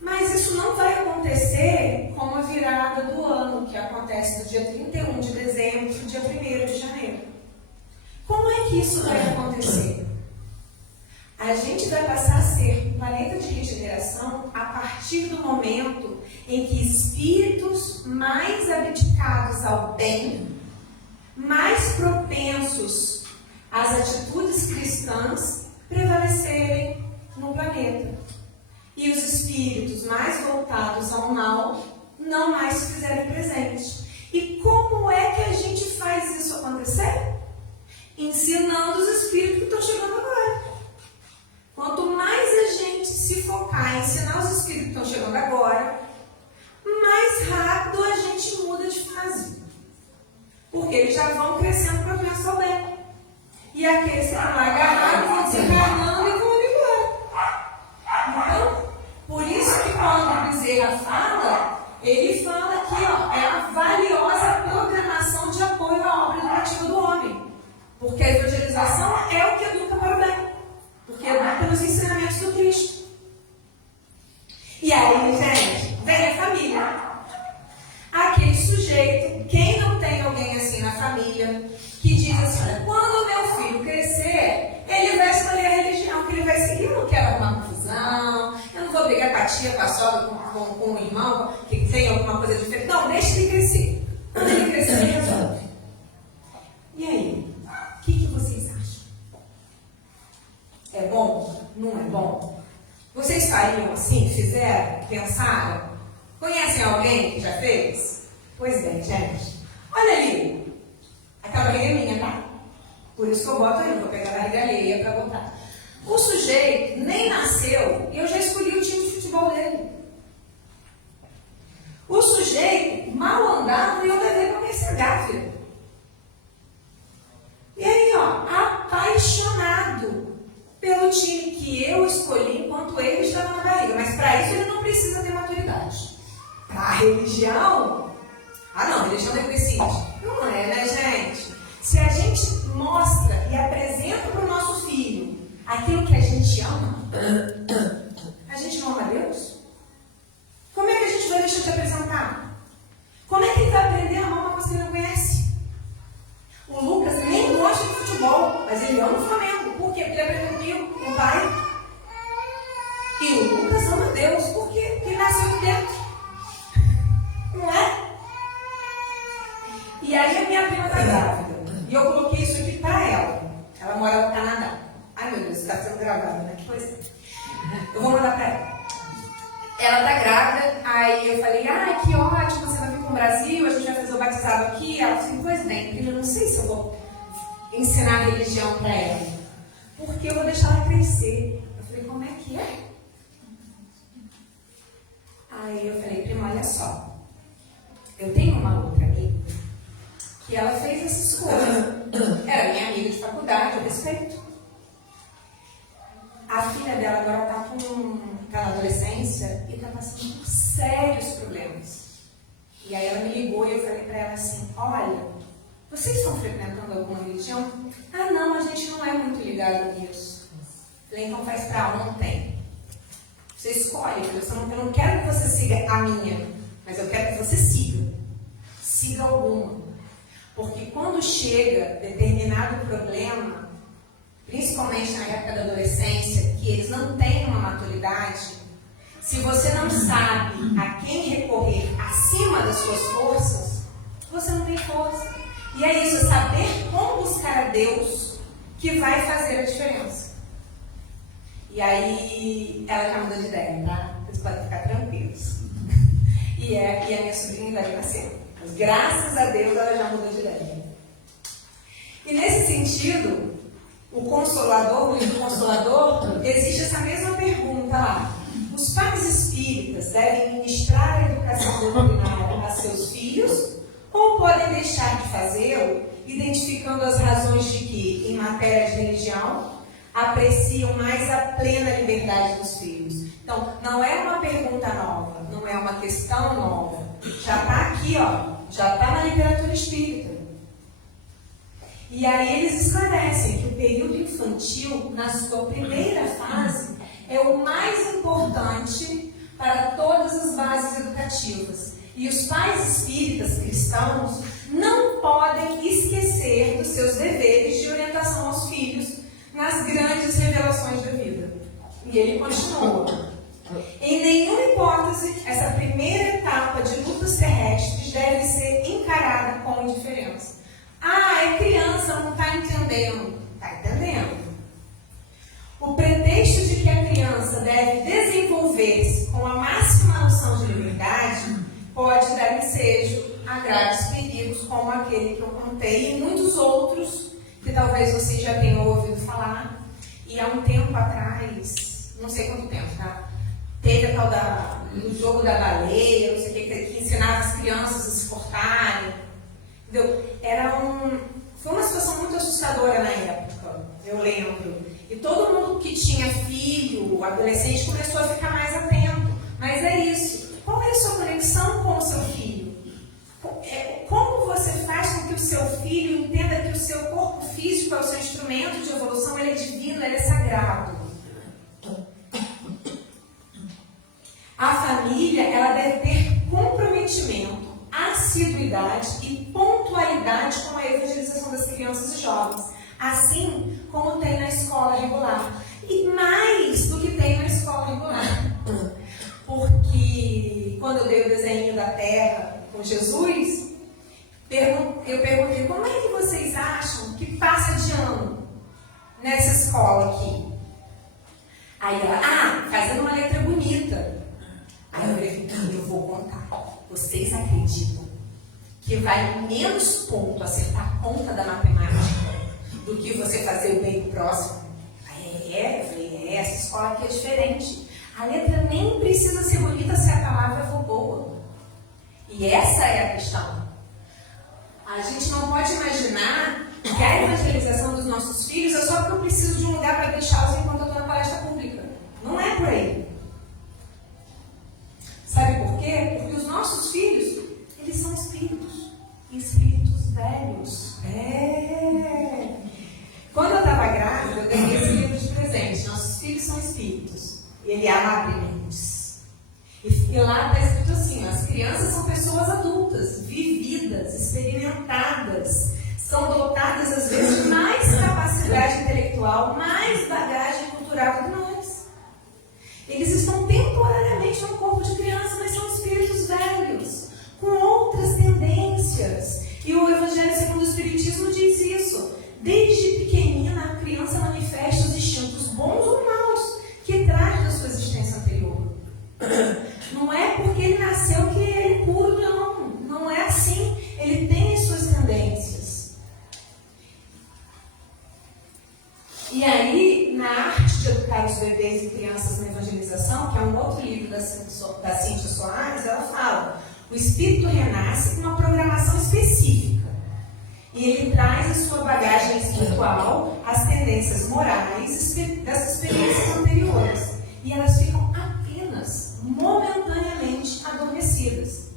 Mas isso não vai acontecer com a virada do ano, que acontece do dia 31 de dezembro para o dia 1º de janeiro. Como é que isso vai acontecer? A gente vai passar a ser um planeta de regeneração a partir do momento em que espíritos mais abdicados ao bem, mais propensos às atitudes cristãs, prevalecerem no planeta. E os espíritos mais voltados ao mal não mais se fizerem presentes. E como é que a gente faz isso acontecer? Ensinando os espíritos que estão chegando agora. Quanto mais a gente se focar em ensinar os espíritos que estão chegando agora, mais rápido a gente muda de fase. Porque eles já vão crescendo para pensar bem. E aqueles que estão lá agarrados vão desencarnando e vão embora. Então, por isso que quando o Bezerra fala, ele fala aqui, ó, é a valiosa programação de apoio à obra educativa do homem. Porque a evangelização é o que educa para o bem. Porque educa pelos ensinamentos do Cristo. E aí, gente, vem a família. Aquele sujeito, quem não tem alguém assim na família, que diz assim, olha, quando o meu filho crescer, ele vai escolher a religião que ele vai seguir. Eu não quero arrumar confusão, eu não vou brigar com a tia, com a sogra, com o irmão, que tem alguma coisa diferente. Não, deixa ele crescer. Quando ele crescer, ele resolve. E aí, o que vocês acham? É bom? Não é bom? Vocês fariam assim? Fizeram? Pensaram? Conhecem alguém que já fez? Pois bem, gente. Olha ali. Aquela barriga é minha, tá? Por isso que eu boto aí. Vou pegar a barriga alheia para botar. O sujeito nem nasceu e eu já escolhi o time de futebol dele. O sujeito mal andava e eu levei para conhecer a Gávea. E aí, ó, apaixonado pelo time que eu escolhi enquanto ele estava na barriga. Mas para isso ele não precisa ter maturidade. Para a religião? Ah não, religião não precisa. Não é, né, gente? Se a gente mostra e apresenta para o nosso filho aquilo que a gente ama, a gente não ama Deus? Como é que a gente vai deixar de apresentar? Como é que ele vai aprender a amar uma coisa que ele não conhece? O Lucas nem gosta de futebol, mas ele ama o Flamengo. Por quê? Porque ele aprendeu comigo, com o pai. E o Lucas ama Deus, porque ele nasceu aqui dentro. Não é? E aí a minha prima está grávida. E eu coloquei isso aqui para ela. Ela mora no Canadá. Ai meu Deus, está sendo gravado, né? Que coisa. Eu vou mandar para ela. Ela está grávida, aí eu falei, que ótimo, você vai vir para o Brasil, a gente vai fazer o batizado aqui. Ela falou assim, pois bem, prima, eu não sei se eu vou ensinar a religião para ela, porque eu vou deixar ela crescer. Eu falei, como é que é? Aí eu falei, prima, olha só, eu tenho uma outra amiga que ela fez essa escolha. Era minha amiga de faculdade, eu respeito. A filha dela agora tá na adolescência e está passando por sérios problemas. E aí ela me ligou e eu falei para ela assim, olha, vocês estão frequentando alguma religião? Ah, não, a gente não é muito ligado nisso. Falei, então faz para ontem. Você escolhe, eu não quero que você siga a minha, mas eu quero que você siga. Siga alguma. Porque quando chega determinado problema, principalmente na época da adolescência, que eles não têm uma maturidade, se você não sabe a quem recorrer acima das suas forças, você não tem força. E é isso, é saber como buscar a Deus que vai fazer a diferença. E aí, ela já mudou de ideia, tá? Vocês podem ficar tranquilos. E a minha sobrinha ainda nasceu. Mas graças a Deus ela já mudou de ideia. E nesse sentido, o Consolador, o livro Consolador, existe essa mesma pergunta lá. Os pais espíritas devem ministrar a educação doutrinária a seus filhos ou podem deixar de fazê-lo, identificando as razões de que, em matéria de religião, apreciam mais a plena liberdade dos filhos? Então, não é uma pergunta nova, não é uma questão nova. Já está aqui, já está na literatura espírita. E aí eles esclarecem que o período infantil, na sua primeira fase, é o mais importante para todas as bases educativas. E os pais espíritas cristãos não podem esquecer dos seus deveres de orientação aos filhos nas grandes revelações da vida. E ele continua. Em nenhuma hipótese, essa primeira etapa de lutas terrestres deve ser encarada com indiferença. É criança, não está entendendo. Está entendendo. O pretexto de que a criança deve desenvolver-se com a máxima noção de liberdade pode dar ensejo a graves perigos, como aquele que eu contei, e muitos outros que talvez vocês já tenham ouvido falar. E há um tempo atrás, não sei quanto tempo, tá? Teve a tal do jogo da baleia, não sei o que ensinava as crianças a se cortarem. Entendeu? Foi uma situação muito assustadora na época, eu lembro. E todo mundo que tinha filho, adolescente, começou a ficar mais atento. Mas é isso. Qual é a sua conexão com o seu filho? Como você faz com que o seu filho entenda que o seu corpo físico é o seu instrumento de evolução, ele é divino, ele é sagrado? A família, ela deve ter comprometimento, assiduidade e pontualidade com a evangelização das crianças e jovens, assim como tem na escola regular. E mais do que tem na escola regular. Porque quando eu dei o desenho da Terra com Jesus, eu perguntei, como é que vocês acham que passa de ano nessa escola aqui? Aí ela, fazendo uma letra bonita. Aí eu falei, então eu vou contar. Vocês acreditam que vale menos ponto acertar a conta da matemática do que você fazer o bem próximo? Eu falei, essa escola aqui é diferente. A letra nem precisa ser bonita se a palavra for boa. E essa é a questão. A gente não pode imaginar que a evangelização dos nossos filhos é só porque eu preciso de um lugar para deixá-los enquanto eu estou na palestra pública. Não é por aí. Sabe por quê? Porque os nossos filhos, eles são espíritos. Espíritos velhos. Quando eu estava grávida, eu ganhei esse livro de presente. Nossos filhos são espíritos. Ele abre mentes. E lá está escrito assim, as crianças são pessoas adultas, vividas, experimentadas. São dotadas, às vezes, de mais capacidade intelectual, mais bagagem cultural do que nós. Eles O espírito renasce com uma programação específica. E ele traz a sua bagagem espiritual, as tendências morais das experiências anteriores. E elas ficam apenas, momentaneamente, adormecidas.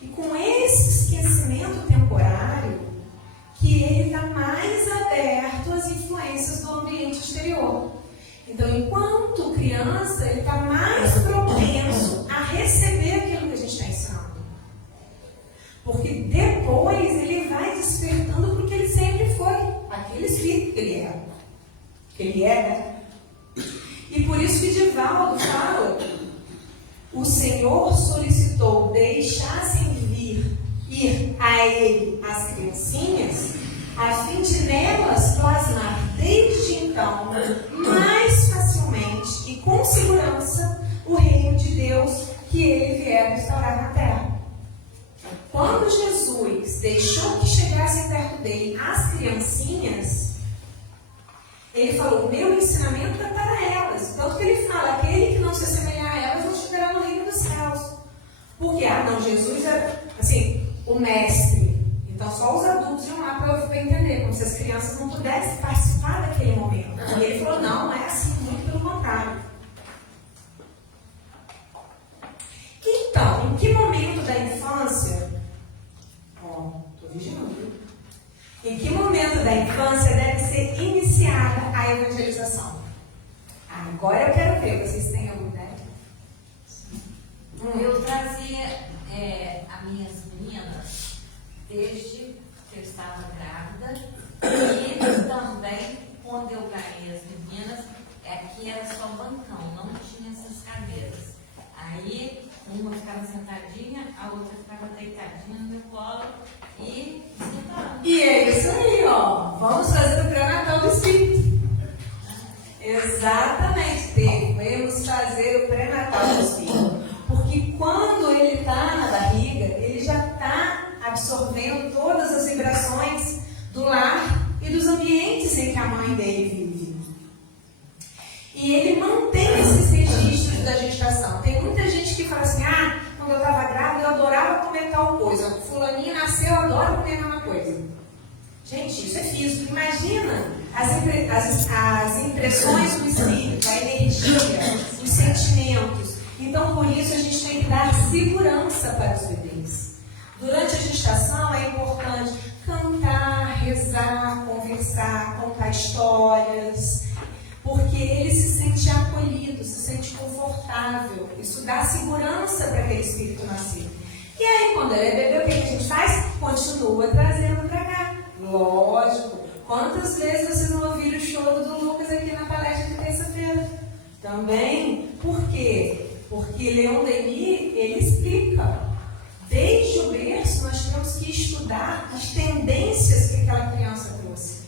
E com esse esquecimento temporário, que ele está mais aberto às influências do ambiente exterior. Então, enquanto criança, ele está mais propenso a receber aquilo que a gente está ensinando. Porque depois ele vai despertando porque ele sempre foi aquele espírito que ele é. Que ele é, né? E por isso que Divaldo fala, o Senhor solicitou deixassem ir a ele as criancinhas, a fim de nelas plasmar desde então mais facilmente e com segurança o reino de Deus que ele vier restaurar na terra. Quando Jesus deixou que chegassem perto dele as criancinhas, ele falou, o meu ensinamento é para elas. Tanto que ele fala, aquele que não se assemelhar a elas não estiverá no reino dos céus. Porque, Jesus era, assim, o mestre. Então, só os adultos iam lá para entender, como se as crianças não pudessem participar daquele momento. E ele falou, não é assim, muito pelo contrário. Então, em que momento da infância, estou vigiando, viu? Em que momento da infância deve ser iniciada a evangelização? Agora eu quero ver, vocês têm alguma ideia? Eu trazia as minhas meninas desde que eu estava grávida e também quando eu ganhei as meninas, aqui era só bancão, não tinha essas cadeiras. Aí uma ficava sentadinha, a outra ficava deitadinha no meu colo e sentava. E é isso aí, ó. Vamos fazer o pré-natal do espírito. Exatamente, devemos fazer o pré-natal do espírito. Porque quando ele está na barriga, ele já está absorvendo todas as vibrações do lar e dos ambientes em que a mãe dele vive. E ele mantém esses registros da gestação. Tem muita gente que fala assim, quando eu estava grávida eu adorava comer tal coisa. Fulaninha nasceu, eu adoro comer a mesma coisa. Gente, isso é físico. Imagina as impressões do espírito, a energia, os sentimentos. Então, por isso, a gente tem que dar segurança para os bebês. Durante a gestação, é importante cantar, rezar, conversar, contar histórias, porque ele se sente acolhido, se sente confortável. Isso dá segurança para aquele espírito nascer. E aí, quando ele é bebê, o que a gente faz? Continua trazendo para cá. Lógico. Quantas vezes vocês não ouviram o choro do Lucas aqui na palestra de terça-feira? Também. Por quê? Porque Leon Denis, ele explica. Desde o berço, nós temos que estudar as tendências que aquela criança trouxe.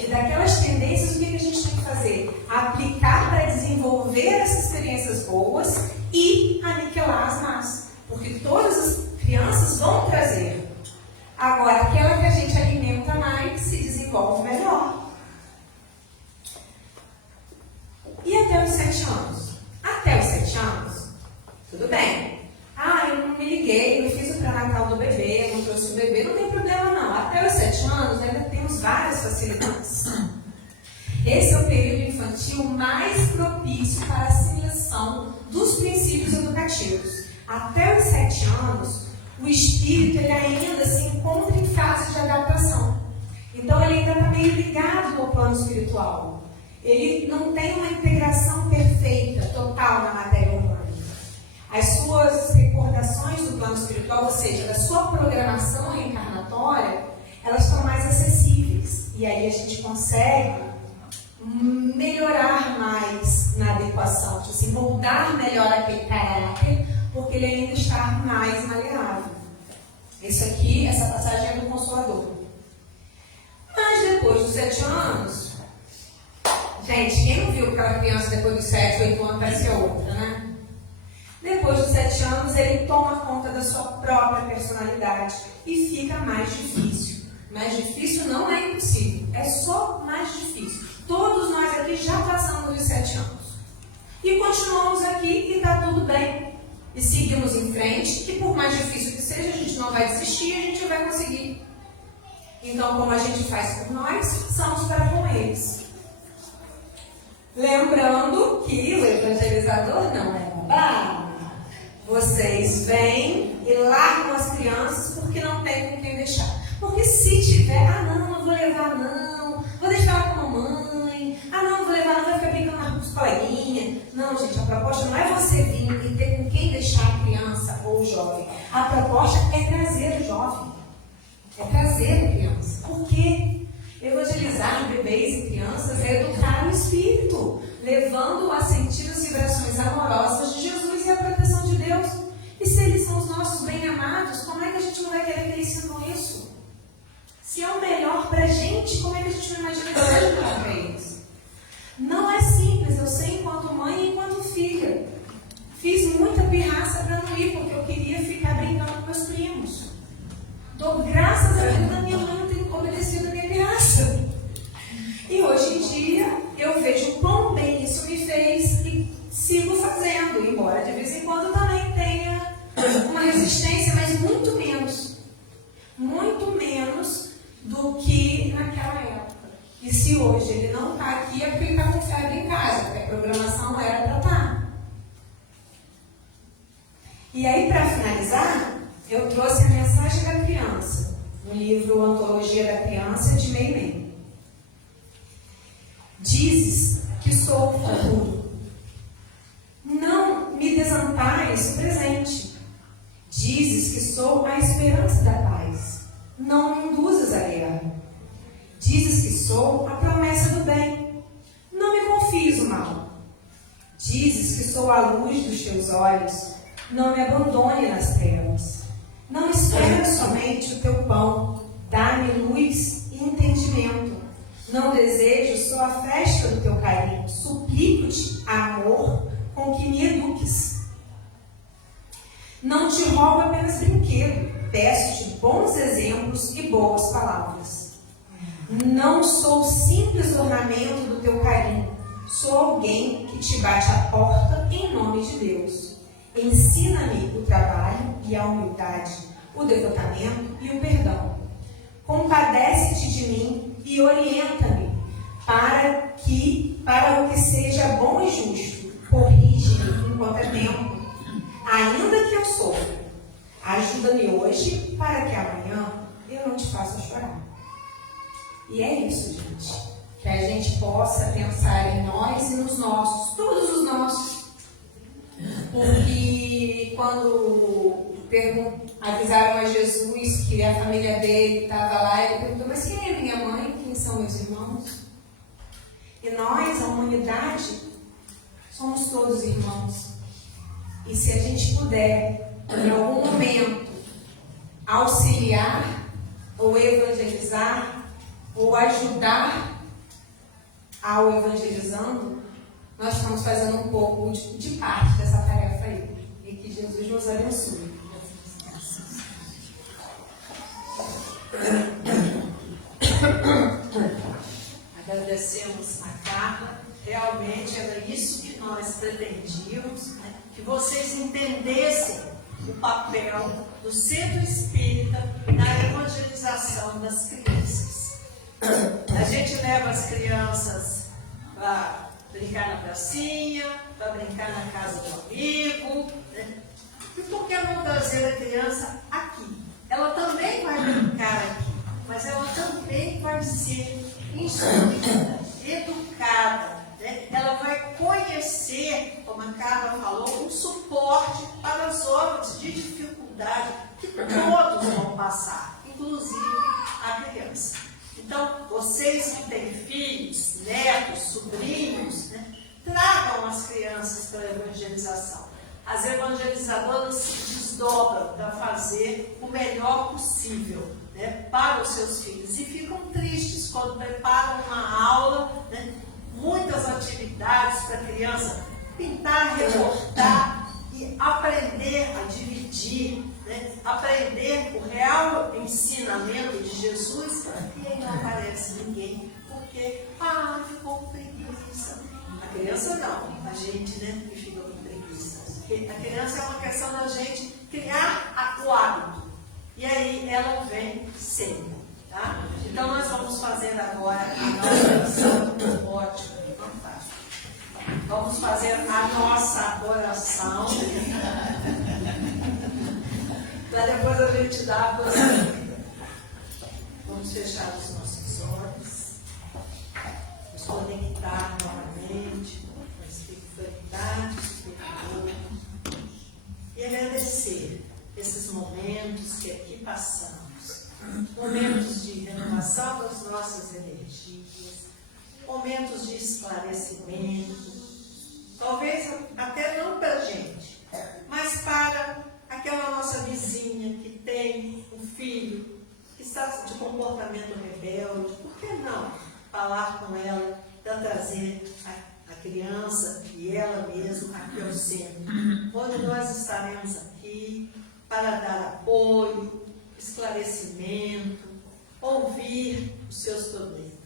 E daquelas tendências, o que a gente tem que fazer? Aplicar para desenvolver essas experiências boas e aniquilar as más. Porque todas as crianças vão trazer. Agora, aquela que a gente alimenta mais se desenvolve melhor. E até os 7 anos? Até os 7 anos, tudo bem. Eu não me liguei, não fiz o pré-natal do bebê, não trouxe o bebê, não tem problema não. Até os 7 anos ainda temos várias facilidades. Esse é o período infantil mais propício para a assimilação dos princípios educativos. Até os 7 anos, o espírito ele ainda se encontra em fase de adaptação. Então ele ainda está meio ligado ao plano espiritual. Ele não tem uma integração perfeita, total na matéria orgânica. As suas recordações do plano espiritual, ou seja, da sua programação reencarnatória, elas estão mais acessíveis. E aí a gente consegue melhorar mais na adequação, tipo assim, moldar melhor aquele caráter, porque ele ainda está mais maleável. Isso aqui, essa passagem é do Consolador. Mas depois dos 7 anos, gente, quem não viu aquela criança depois dos 7, 8 anos parecia outra, né? Depois dos 7 anos, ele toma conta da sua própria personalidade e fica mais difícil. Mais difícil não é impossível, é só mais difícil. Todos nós aqui já passamos dos 7 anos. E continuamos aqui e está tudo bem. e seguimos em frente, e por mais difícil que seja, a gente não vai desistir, a gente vai conseguir. Então, como a gente faz por nós, façamos para com eles. Lembrando que o evangelizador não é babá. Vocês vêm e largam as crianças porque não tem com quem deixar. Porque se tiver, não vou levar não, vou deixar com a mamãe, não vou levar não, vai ficar brincando com os coleguinhas. Não, gente, a proposta não é você vir e ter com quem deixar a criança ou o jovem. A proposta é trazer o jovem, é trazer a criança. Por quê? Evangelizar bebês e crianças é educar o espírito, levando-o a sentir as vibrações amorosas de Jesus e a proteção de Deus. E se eles são os nossos bem-amados, como é que a gente não vai querer que eles sintam isso? Se é o melhor pra gente, como é que a gente não imagina que seja o melhor para eles? Não é simples, eu sei enquanto mãe e enquanto filha. Fiz muita pirraça para não ir, porque eu queria ficar brincando com meus primos. Dou graças a Deus da minha mãe não ter obedecido a minha pirraça. E hoje em dia, eu vejo quão bem isso me fez e sigo fazendo, embora de vez em quando também tenha uma resistência, mas muito menos do que naquela época. E se hoje ele não está aqui, é porque ele está com febre em casa, porque a programação era para estar. E aí, para finalizar, eu trouxe a mensagem da criança, no livro Antologia da Criança, de Meimei. Dizes que sou o futuro. Não me desampares o presente. Dizes que sou a esperança da paz. Não me induzas à guerra. Dizes que sou a promessa do bem. Não me confies o mal. Dizes que sou a luz dos teus olhos. Não me abandone nas trevas. Não espero somente o teu pão. Dá-me luz e entendimento. Não desejo só a festa do teu carinho. Suplico-te amor com que me eduques. Não te roubo apenas brinquedo. Peço-te bons exemplos e boas palavras. Não sou simples ornamento do teu carinho. Sou alguém que te bate a porta em nome de Deus. Ensina-me o trabalho e a humildade, o devotamento e o perdão. Compadece-te de mim e orienta-me para o que seja bom e justo. Corrige-me enquanto é tempo, ainda que eu sofra. Ajuda-me hoje para que amanhã eu não te faça chorar. E é isso, gente. Que a gente possa pensar em nós e nos nossos, todos os nossos. Porque quando avisaram a Jesus que a família dele estava lá, ele perguntou, mas quem é minha mãe? Quem são meus irmãos? E nós, a humanidade, somos todos irmãos. E se a gente puder, em algum momento, auxiliar, ou evangelizar, ou ajudar ao evangelizando, nós estamos fazendo um pouco de parte dessa tarefa aí. E que Jesus nos abençoe. Agradecemos a Carla. Realmente era isso que nós pretendíamos, né? Que vocês entendessem o papel do centro espírita na evangelização das crianças. A gente leva as crianças para brincar na pracinha, para brincar na casa do amigo, né? E por que não trazer a criança aqui? Ela também vai brincar aqui, mas ela também vai ser instruída, educada, né? Ela vai conhecer, como a Carla falou, um suporte para as horas de dificuldade que todos vão passar, inclusive a criança. Então, vocês que têm filhos, netos, sobrinhos, né, tragam as crianças para a evangelização. As evangelizadoras se desdobram para fazer o melhor possível, né, para os seus filhos. E ficam tristes quando preparam uma aula, né, muitas atividades para a criança pintar, recortar e aprender a dividir, né, aprender o real ensinamento de Jesus, e aí não aparece ninguém, porque ficou com preguiça. A criança não, a gente, né, que fica com preguiça. Porque a criança é uma questão da gente criar o hábito. E aí ela vem sempre. Tá? Então nós vamos fazer agora a nossa oração. Ótimo, fantástico. Vamos fazer a nossa oração. Para depois a gente dar a prosseguida. Vamos fechar os nossos olhos. Nos conectar novamente com a espiritualidade superior. E agradecer esses momentos que aqui passamos. Momentos de renovação das nossas energias. Momentos de esclarecimento. Talvez até não para a gente, mas para aquela nossa vizinha que tem um filho que está de comportamento rebelde. Por que não falar com ela para trazer a criança e ela mesma aqui ao centro, onde nós estaremos aqui para dar apoio, esclarecimento, ouvir os seus problemas.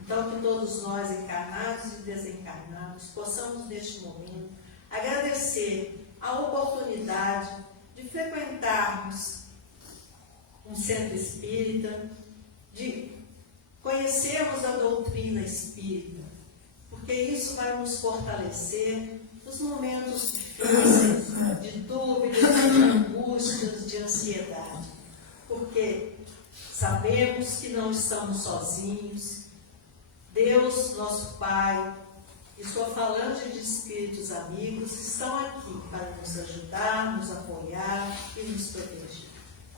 Então, que todos nós, encarnados e desencarnados, possamos, neste momento, agradecer a oportunidade de frequentarmos um centro espírita, de conhecermos a doutrina espírita, porque isso vai nos fortalecer nos momentos difíceis, de dúvidas, de angústias, de ansiedade, porque sabemos que não estamos sozinhos. Deus, nosso Pai, estou falando de espíritos amigos, estão aqui para nos ajudar, nos apoiar e nos proteger.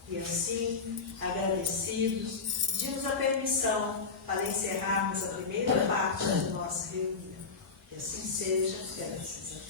E assim, agradecidos, pedimos a permissão para encerrarmos a primeira parte da nossa reunião. Que assim seja, graças a Deus.